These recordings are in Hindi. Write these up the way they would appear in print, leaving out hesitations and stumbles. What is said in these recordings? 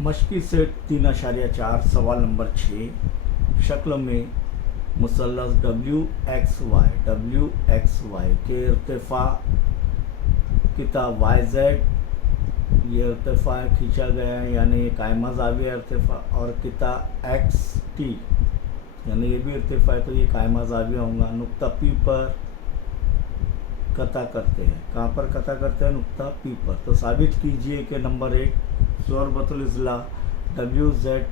मशकी सेट 3.4 सवाल नंबर 6 शक्ल में मुसल्लस डब्ल्यू एक्स वाई के इर्तिफ़ा किता वाई जेड ये इर्तिफ़ा खींचा गया है यानी कायमा ज़ाविया इर्तिफ़ा, और किता एक्स टी यानी ये भी इर्तिफ़ा है तो ये कायमा ज़ाविया होगा। नुक्ता पी पर कता करते हैं, कहाँ पर कता करते हैं? नुक्ता पी पर। तो साबित कीजिए कि नंबर 1 ज़ोरबतुल इज़ला डब्ल्यू जेड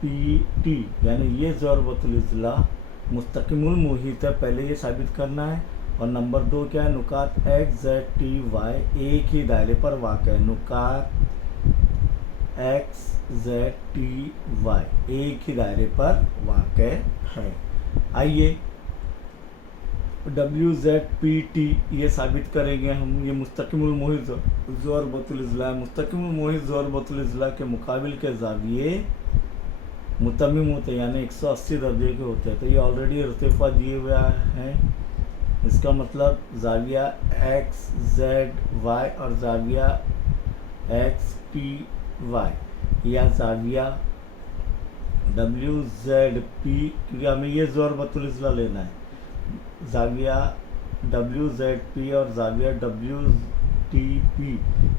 पी टी यानी ये ज़ोरबतुल इज़ला मुस्तकिमुल मुहीत है, पहले ये साबित करना है। और नंबर 2 क्या है? नुकात एक्स जेड टी वाई एक ही दायरे पर वाक़ है। नुकात एक्स जेड टी वाई एक ही दायरे पर वाक़ है। आइए डब्ल्यू जेड पी टी ये साबित करेंगे हम। ये मुस्तकिमुल मुहीत ज़ोरबतुल इज़ला है। मुस्तकिमुल मुहीत ज़ोरबतुल इज़ला के मुकाबिल के ज़ाविये मुतम्मिम होते हैं यानी 180 दर्जे के होते हैं। तो ये ऑलरेडी इर्तिफ़ा दिए हुआ है, इसका मतलब ज़ाविया एक्स जेड वाई और ज़ाविया एक्स टी वाई या ज़ाविया डब्ल्यू जेड पी, क्योंकि हमें ये ज़ोरबतुल इज़ला लेना है। ज़ाविया डब्ल्यू जेड पी और ज़ाविया डब्ल्यू टी पी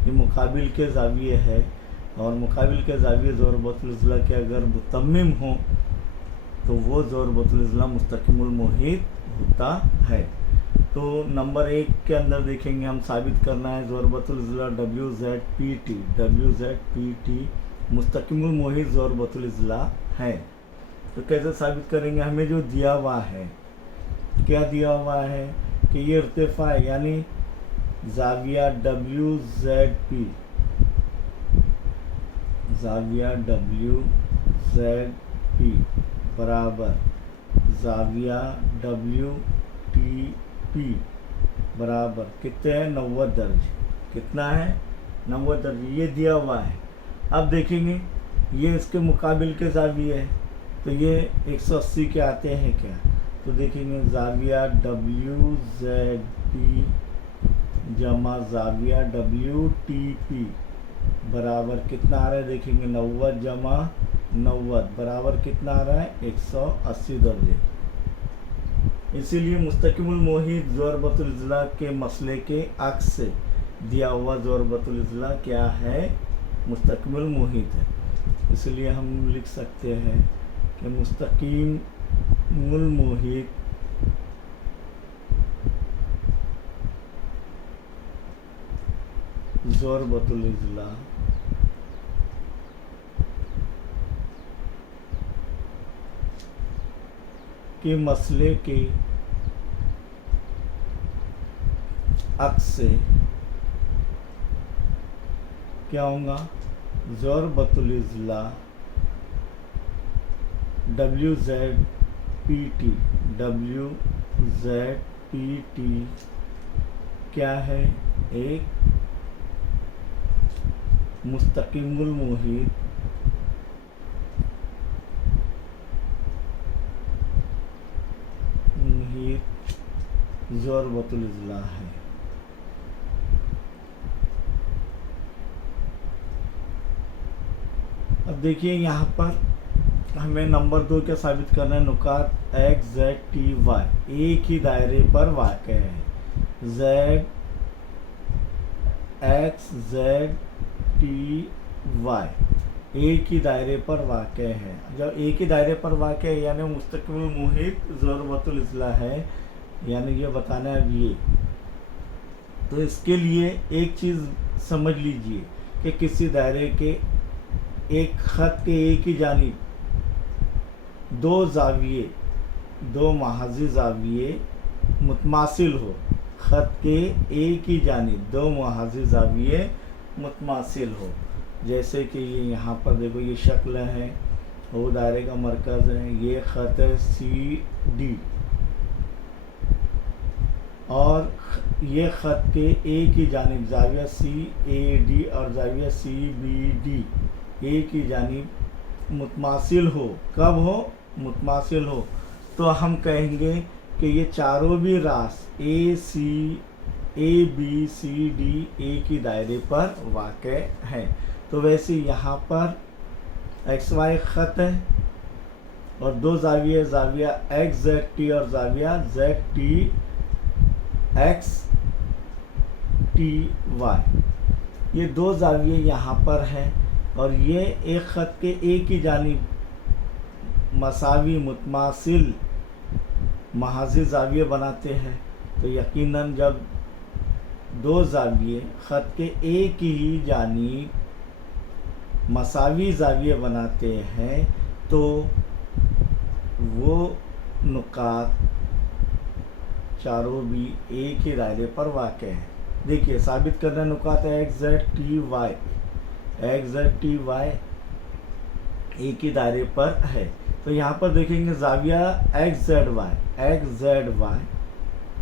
ये मुकाबिल के ज़ाविये है, और मुकाबिल के ज़ाविये ज़ोरबतुल इज़ला के अगर मुतम्मिम हों तो वो ज़ोरबतुल इज़ला मुस्तकिमुल मुहीत होता है। तो नंबर 1 के अंदर देखेंगे हम, साबित करना है ज़ोरबतुल इज़ला डब्ल्यू जेड पी टी मुस्तकिमुल मुहीत ज़ोरबतुल इज़ला है। तो कैसे साबित करेंगे? हमें जो दिया हुआ है, क्या दिया हुआ है कि ये इर्तिफ़ा है यानी ज़ाविया डब्ल्यू जेड पी बराबर ज़ाविया डब्ल्यू टी पी बराबर कितने हैं? 90 दर्ज। कितना है? 90 दर्ज, ये दिया हुआ है। अब देखेंगे ये इसके मुकाबिल के ज़ाविये है, तो ये 180 के आते हैं क्या? तो देखेंगे ज़ाविया डब्ल्यू जेड पी जमा ज़ाविया डब्ल्यू टी पी बराबर कितना आ रहा है? देखेंगे 90 जमा 90 बराबर कितना आ रहा है? 180 दर्जे। इसीलिए मुस्तकिमुल मुहीत ज़ोरबतुल इज़ला के मसले के अक्स से दिया हुआ ज़ोरबतुल इज़ला क्या है? मुस्तकिमुल मुहीत है। इसलिए हम लिख सकते हैं कि मुस्तकिमुल मुहीत ज़ोरबतुल इज़ला के मसले के अक्स से क्या होगा? ज़ोरबतुल इज़ला डब्ल्यू जेड पी टी क्या है? एक मुस्तकिमुल मुहीत ज़ोरबतुल इज़ला है। अब देखिए यहाँ पर हमें नंबर 2 क्या साबित करना है? नुकात एक्स जेड टी वाई एक ही दायरे पर वाक़ है। Z X Z T Y एक ही दायरे पर वाक़ है। जब एक ही दायरे पर वाक़ है यानी मुस्तकिमुल मुहीत ज़ोरबतुल इज़ला है, यानी ये बताना है अब ये। तो इसके लिए एक चीज़ समझ लीजिए कि किसी दायरे के एक ख़त के एक ही जानिब दो ज़ाविये, दो महाज़ी ज़ाविये मुतमासिल हो। ख़त के एक ही जानिब दो महाज़ी ज़ाविये मुतमासिल हो। जैसे कि ये यहाँ पर देखो, ये शक्ल है, वो दायरे का मरकज़ है, ये ख़त है सी डी, और ये ख़त के एक ही जानिब ज़ाविया सी ए डी और ज़ाविया सी बी डी एक ही जानिब मुतमासिल हो। कब हो? मुतमासिल हो। तो हम कहेंगे कि ये चारों भी रास ए सी ABCD एक ही दायरे पर वाक़ हैं। तो वैसे यहाँ पर XY ख़त है और दो ज़ाविये, ज़ाविया XZT और ज़ाविया ZTXTY, ये दो ज़ाविये यहाँ पर हैं और ये एक ख़त के एक ही जानिब मसावी मुतमासिल महाज़ी ज़ाविये बनाते हैं। तो यकीनन जब दो ज़ाविये ख़त के एक ही जानिब मसावी ज़ाविये बनाते हैं तो वो नुकात चारों भी एक ही दायरे पर वाक़ हैं। देखिए साबित करना नुकात XZTY एक ही दायरे पर है। तो यहाँ पर देखेंगे ज़ाविया XZY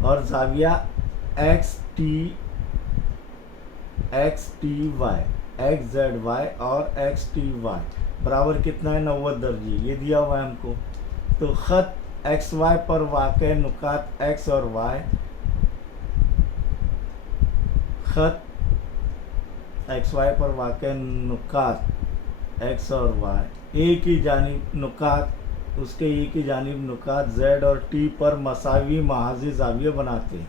और ज़ाविया XZY और XTY बराबर कितना है, 90 दर्जे, ये दिया हुआ है हमको। तो ख़त XY पर वाक़ नुकात X और Y, ख़त XY पर वाक़ नुकात X और Y एक ही जानिब नुकात, उसके एक ही जानिब नुकात Z और T पर मसावी महाज़ी ज़ाविये बनाते हैं।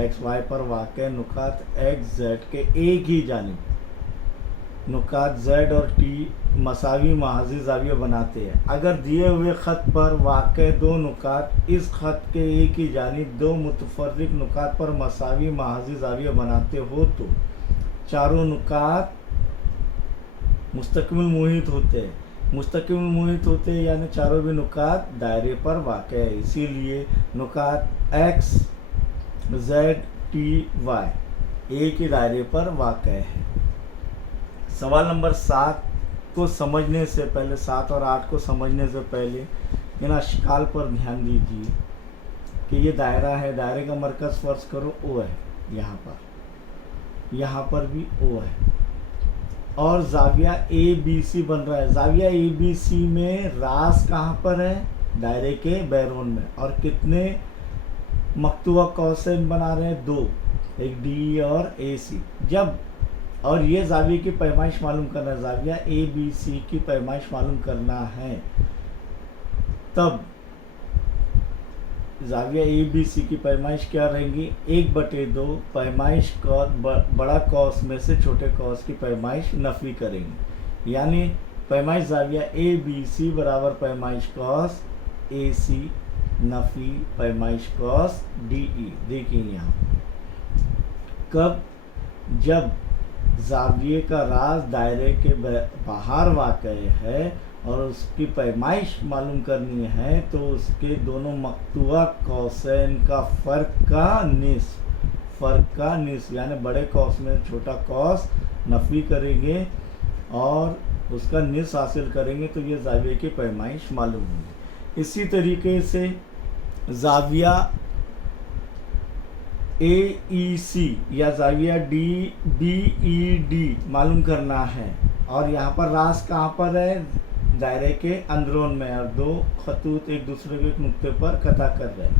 XY पर वाक़ नुकात XZ के एक ही जानिब नुकात Z और T मसावी महाज़ी ज़ाविये बनाते हैं। अगर दिए हुए ख़त पर वाक़ दो नुकात इस ख़त के एक ही जानिब दो मुतफ़र्रिक़ नुकात पर मसावी महाज़ी ज़ाविये बनाते हो तो चारों नुकात मुस्तक़मिल मुहित होते हैं। मुस्तक़मिल मुहित होते हैं यानी चारों भी नुकात दायरे पर वाक़ है। इसीलिए नुकात XZTY एक ही दायरे पर वाक़ है। सवाल नंबर 7 को समझने से पहले, 7 और 8 को समझने से पहले इन अशकाल पर ध्यान दीजिए कि ये दायरा है, दायरे का मरकज़ फ़र्ज़ करो O है, यहाँ पर भी O है और ज़ाविया ABC बन रहा है। ज़ाविया ABC में रास कहाँ पर है, दायरे के बैरून में, और कितने मक्तूबा कौसैन बना रहे हैं, 2, एक D और AC। जब और ये ज़ाविये की पैमाइश मालूम करना है, ज़ाविया ABC की पैमाइश मालूम करना है, तब ज़ाविया ABC की पैमाइश क्या रहेंगी, 1/2 पैमाइश कौस बड़ा कौस में से छोटे कौस की पैमाइश नफ़ी करेंगे। यानी पैमाइश ज़ाविया ABC बराबर पैमाइश कौस AC नफ़ी पैमाइश कौस DE। देखिए यहाँ कब, जब ज़ाविये का राज दायरे के बाहर वाक़ है और उसकी पैमाइश मालूम करनी है तो उसके दोनों मक्तूबा कौसैन का फ़र्क का निस्फ़ यानी बड़े कौस में छोटा कौस नफ़ी करेंगे और उसका निस्फ़ हासिल करेंगे तो ये ज़ाविये की पैमाइश मालूम होगी। इसी तरीके से ज़ाविया AEC या ज़ाविया DBED मालूम करना है और यहाँ पर रास कहाँ पर है, दायरे के अंदरून में, और दो खतूत एक दूसरे के एक नुक्ते पर कता कर रहे हैं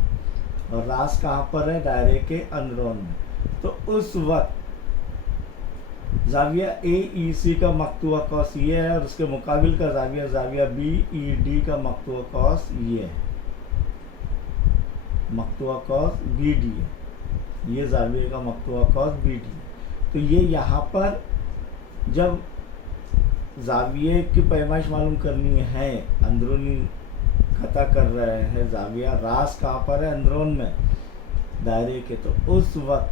और रास कहाँ पर है, दायरे के अंदरून में। तो उस वक्त ज़ाविया AEC का मक्तूबा कौस ये है और उसके मुकाबिल का ज़ाविया BED का मक्तूबा कौस ये है, मक्तूबा कौस BD है, ये ज़ाविये का मक्तूबा कौस BD। तो ये यहाँ पर जब ज़ाविये की पैमाइश मालूम करनी है, अंदरूनी कता कर रहे हैं ज़ाविया, रास कहाँ पर है, अंदरून में दायरे के, तो उस वक्त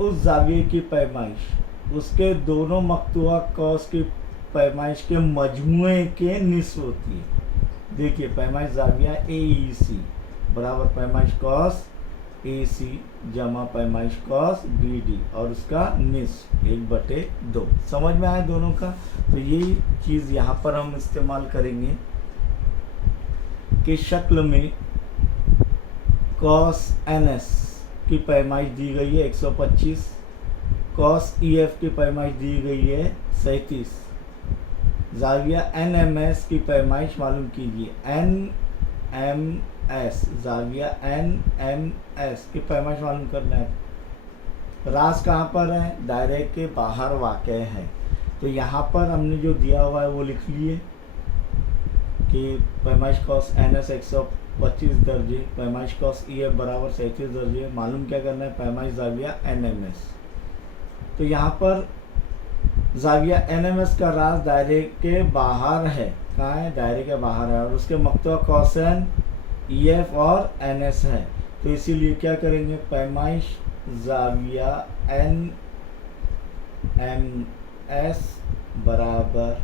उस ज़ाविये की पैमाइश उसके दोनों मक्तूबा कौस की पैमाइश के मजमुए के निस्फ़ होती है। देखिए पैमाइश ज़ाविया AEC बराबर पैमाइश कौस AC जमा पैमाइश कौस BD और उसका निस्फ़ 1/2। समझ में आया दोनों का। तो यही चीज़ यहाँ पर हम इस्तेमाल करेंगे कि शक्ल में कॉस NS की पैमाइश दी गई है 125, कॉस EF की पैमाइश दी गई है 37। ज़ाविया NMS की पैमाइश मालूम कीजिए, NMS एस, जाविया एन एम एस की पैमाइश मालूम करना है। राज कहाँ पर है? दायरे के बाहर वाक़ है। तो यहाँ पर हमने जो दिया हुआ है वो लिख लिए कि पैमाइश कॉस एन एस 125 दर्जे, पैमाइश कॉस ई एफ बराबर 37 दर्जे। मालूम क्या करना है? पैमाइश जाविया एन एम एस। तो यहाँ पर जाविया एन एम एस का राज दायरे के बाहर है। कहाँ है? दायरे के बाहर है, और उसके मकतूआ कॉसन ई एफ और एन एस है। तो इसीलिए क्या करेंगे? पैमाइश जाविया एन एम एस बराबर,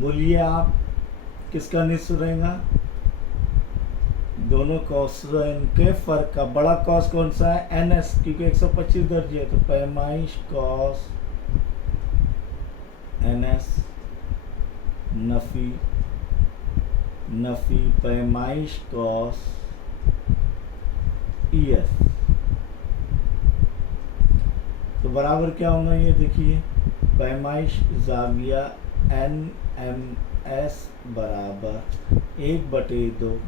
बोलिए आप, किसका निस्फ रहेगा? दोनों कॉसन के फर्क का। बड़ा कॉस कौन सा है? एन एस, क्योंकि 125 दर्जे है। तो पैमाइश कॉस एन एस नफी पैमाइश कॉस ई एफ। तो बराबर क्या होगा? ये देखिए, पैमाइश जाविया एन एम एस बराबर 1/2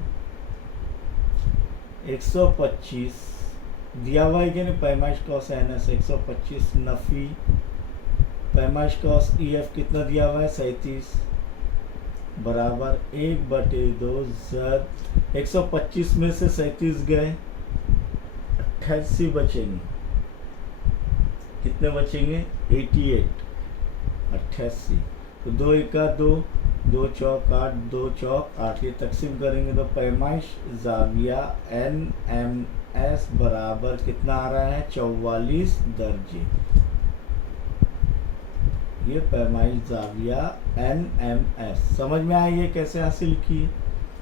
125 दिया हुआ है कि नहीं? पैमाइश कॉस एन एस 125 नफी पैमाइश कॉस ई एफ कितना दिया हुआ है? 37 बराबर 1/2 ज़र 125 में से 37 गए, 88 बचेंगे। कितने बचेंगे? 88, 88। तो 2 एका 2, 2 चौक 8, 2 चौक 8, ये तकसीम करेंगे तो पैमाइश जाविया एन एम एस बराबर कितना आ रहा है? 44 दर्जे। ये पैमाइश जाविया एन एम एस समझ में आई है कैसे हासिल की?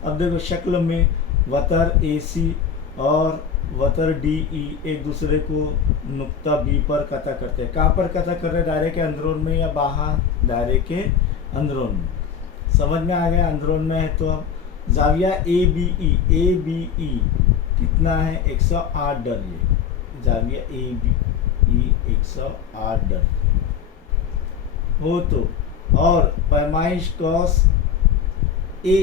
अब देखो शक्ल में वतर ए सी और वतर डी ई एक दूसरे को नुक्ता बी पर कता करते हैं। कहाँ पर कता कर रहे हैं? दायरे के अंदरून में या बाहर? दायरे के अंदरून में। समझ में आ गया? अंदरून में है तो अब जाविया ए बी ई कितना है? 108 दर्जे। जाविया ए बी ई 108 दर्जे हो तो, और पैमाइश कॉस ए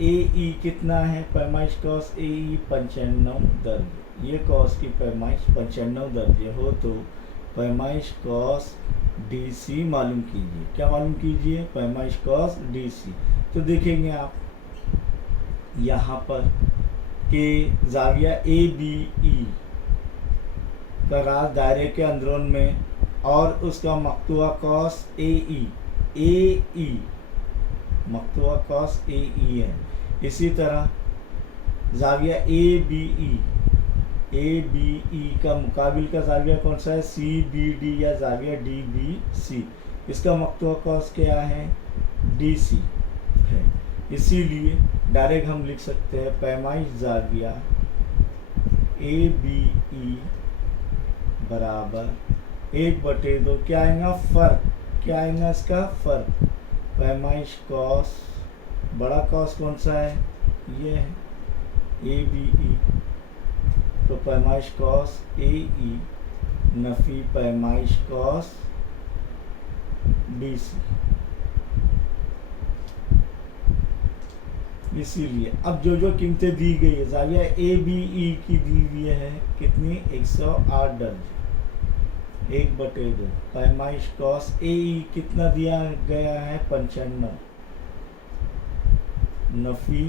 ई कितना है? पैमाइश कॉस ए ई 95 दर्जे। ये कॉस की पैमाइश 95 दर्जे हो तो पैमाइश कॉस डी सी मालूम कीजिए। क्या मालूम कीजिए? पैमाइश कॉस डी सी। तो देखेंगे आप यहाँ पर कि जाविया ए बी ई का राज दायरे के अंदरून में और उसका मकतूआ cos A E मकतूआ cos A ई है। इसी तरह जाविया ए बी ई का मुकाबिल का जाविया कौन सा है? सी बी डी या जाविया डी बी सी। इसका मकतूआ कॉस क्या है? डी सी है। इसीलिए डायरेक्ट हम लिख सकते हैं पैमाइश जाविया ए बी ई बराबर 1/2 क्या आएगा? फर्क। क्या आएगा इसका? फर्क। पैमाइश कॉस, बड़ा कॉस कौन सा है? ये है ए बी ई। तो पैमाइश कॉस ए ई नफी पैमाइश कॉस डी सी। इसीलिए अब जो कीमतें दी गई है जाविया ए बी ई की दी हुई है कितनी? 108 दर्जे। 1/2 पैमाइश कॉस ए ई कितना दिया गया है? 95 नफी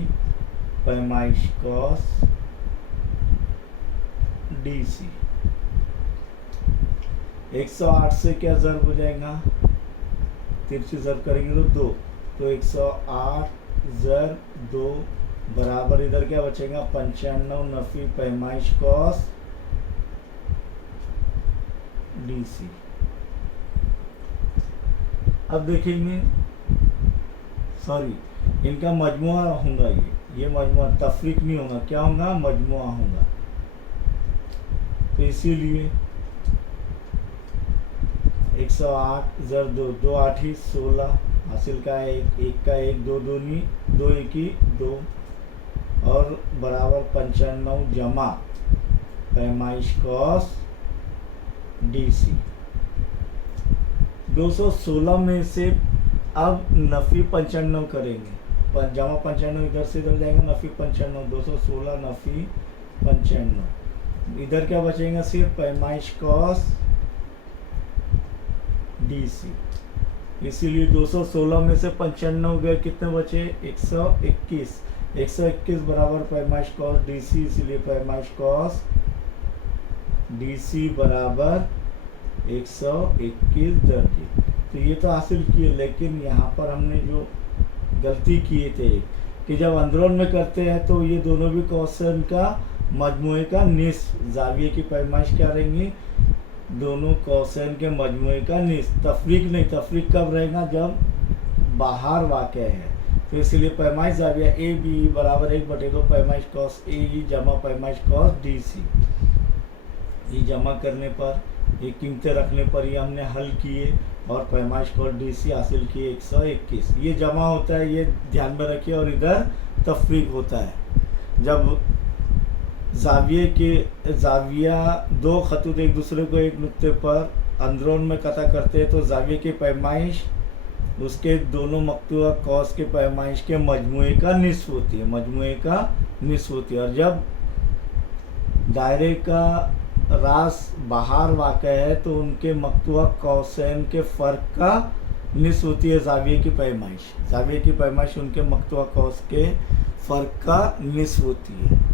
पैमाइश कॉस डी सी। 108 से क्या ज़र्ब हो जाएगा? तिरछी ज़र्ब करेंगे तो 2, तो 108 ज़र्ब 2 बराबर इधर क्या बचेगा? 95 नफी पैमाइश कॉस डी सी। अब देखेंगे, सॉरी, इनका मजमुआ होगा। ये मजमुआ, तफरीक नहीं होगा। क्या होगा? मजमुआ होगा। तो इसीलिए 108 ज़र 2, 2 8 ही 16 हासिल का 1, 1 का 1, 2 दूनी 2 1 ही 2 और बराबर 95 जमा पैमाइश कॉस डी सी। 216 में से अब नफी 95 करेंगे जमा 95 इधर से इधर जाएगा, नफ़ी 95, 216 नफ़ी 95, इधर क्या बचेगा सिर्फ पैमाइश कॉस DC। इसीलिए 216 में से 95 गए, कितने बचे 121, 121 बराबर पैमाइश कॉस DC, इसीलिए पैमाइश कॉस DC बराबर 121 दर्जे। तो ये तो हासिल किए, लेकिन यहाँ पर हमने जो गलती किए थे कि जब अंदरून में करते हैं तो ये दोनों भी कॉसेन का मजमुए का निस्फ, जाविये की पैमाइश क्या रहेंगी, दोनों कॉसेन के मजमुए का निस्फ, तफरीक नहीं। तफरीक कब रहेगा, जब बाहर वाक़ है। तो इसलिए पैमाइश जाविया AB बराबर 1/2 पैमाइश कॉस AE जमा पैमाइश कॉस DC। ये जमा करने पर, ये कीमतें रखने पर ये हमने हल किए और पैमाइश कॉस DC हासिल किए 121। ये जमा होता है, ये ध्यान में रखिए, और इधर तफरीक होता है। जब जाविया दो खतूत एक दूसरे को एक नुक्ते पर अंदरून में कता करते हैं तो जाविये की पैमाइश उसके दोनों मकतूआ कॉस के पैमाइश के मजमुए का निस्फ होती है, मजमुए का निस्फ होती है। और जब दायरे का रास बाहर वाक़ है तो उनके मकतूआ कौसैन के फ़र्क का निस्फ होती है जाविये की पैमाइश। जाविये की पैमाइश उनके मकतूआ कौस के फ़र्क का निस्फ होती है।